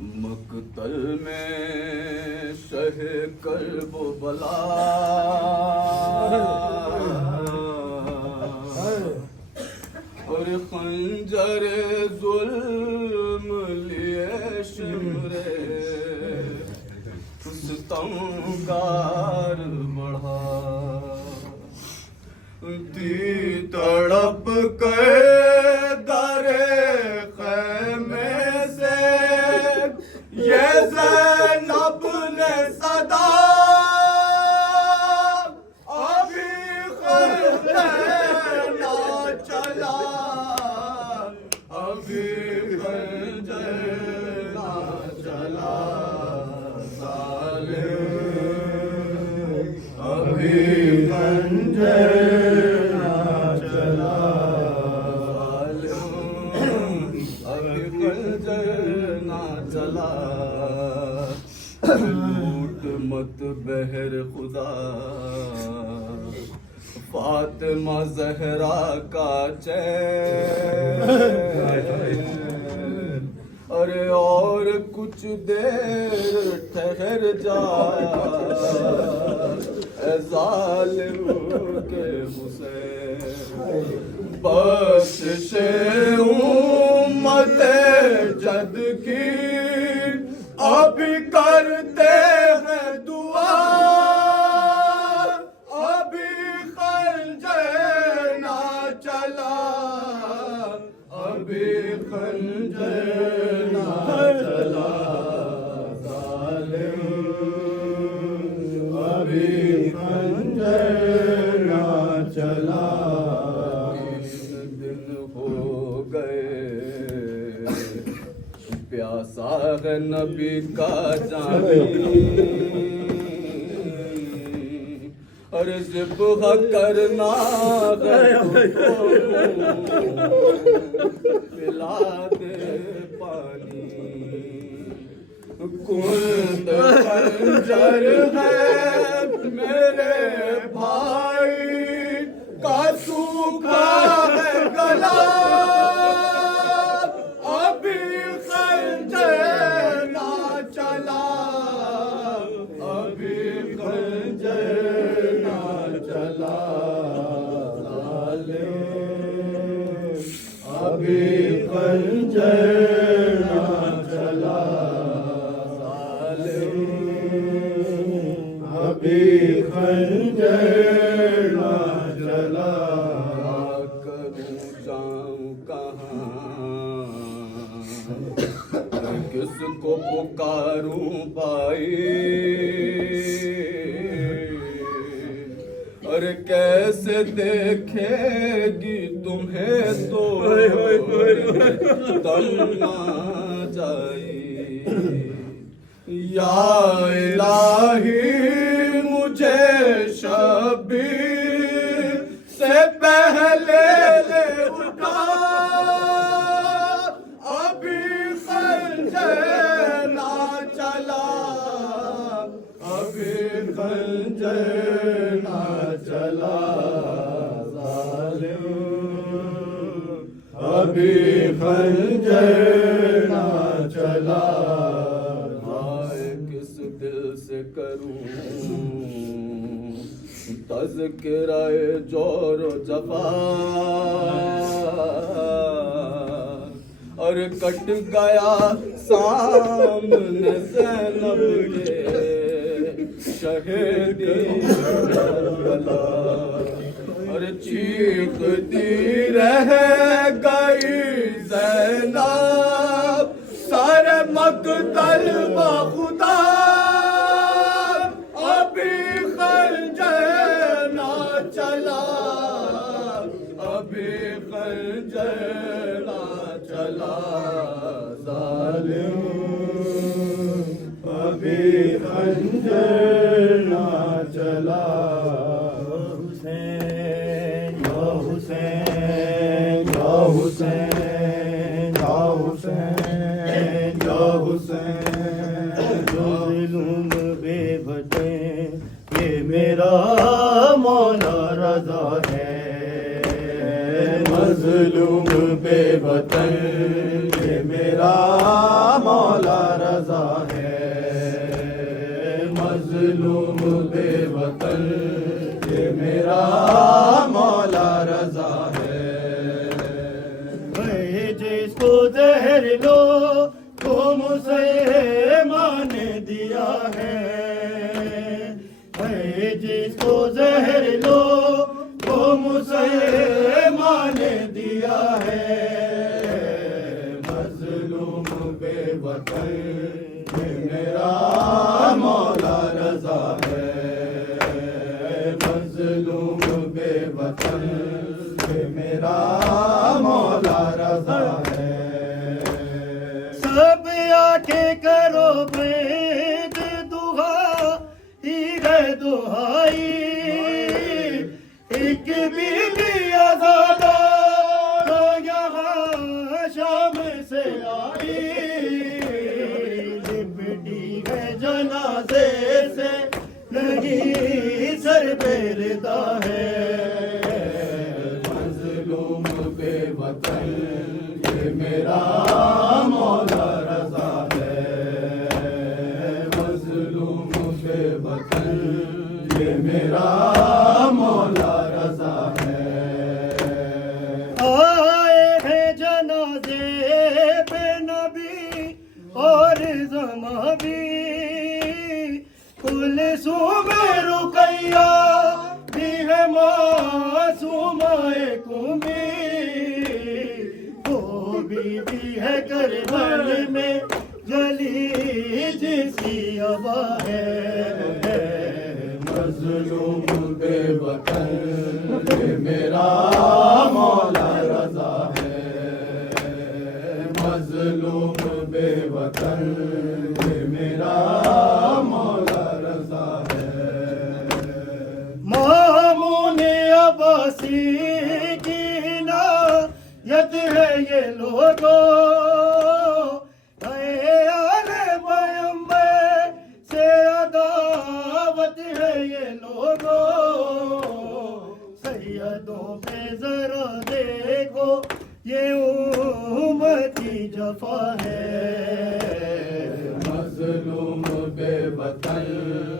मकतल में शह कर्बला और खंजर जुल्म लिए शिमरे सितमगार बढ़ा दी तड़प के दरे खैमे से ये ज़ैनब ने सदा अभी खंजर ना चला अभी खंजर ना चला अभी खंजर ना चला अभी खंजर ना चला लूट मत बहर खुदा फातिमा जहरा का चैन अरे और कुछ देर ठहर जा ए जालिम के हुसैन बख्शिशे उम्मत जद की अभी करते हैं दुआ अभी खंजर ना चला अभी खंजर ना चला जालिम अभी खंजर ना चला दिन हो गए प्यासा है नबी का जानी और ज़िब्ह करना पिला दे पानी कुंद खंजर है मेरे भाई का सूखा है गला अभी खंजर ना चला अभी खंजर ना चला अभी खंजर ना चला अभी खंजर ना चला करूं जाऊं कहाँ किसको पुकारूं भाई और कैसे देखेगी तुम्हें तो दम ना जाए या इलाही मुझे शबीर से पहले ले उठा अभी खंजर ना चला अभी खंजर ना चला जालिम अभी खंजर ना चला किस दिल से करूं तज़किराए जोर जफा और कट गया सामने ज़ैनब के शहीदी करबला और चीखती रह गई ज़ैनब सारे मकतल खुदा अभी खंजर ना चला अभी खंजर ना चला जालिम अभी खंजर ना चला हुसैन या हुसैन या हुसैन या हुसैन या हुसैन जुल्म बेवतन ये मेरा मौला रज़ा है मज़लूम बेवतन ये मेरा मौला रज़ा लो तो मुसलमान ने दिया है जिसको जहर लो तो मुसलमान ने दिया है मजलूम बेवतन ये मेरा मौला रज़ा है मजलूम बेवतन ये मेरा मौला रज़ा है सब आके करो बेद दुआ ही है दुहाई एक बीबी आज़ादा तो यहाँ शाम से आई लिपटी है जनाजे से नहीं सर बेरदा है मजलूम बेवतन ये मेरा मौला रज़ा है मजलूम बेवतन ये मेरा मौला रज़ा है आए हैं जनाजे पे नबी और ज़मावी कुलसूम रुकैया भी है मासूमाए कुमी वो बीबी है करबल में जली जिसकी अबा है मजलूम बेवतन ये मेरा मौला रज़ा है मजलूम बेवतन ये मेरा मौला रज़ा है मामून अब्बासी की नायत है ये लोगों से अदावत है ये लोगों सैयदों पे जरा देखो ये उम्मती जफा है मजलूम बेवतन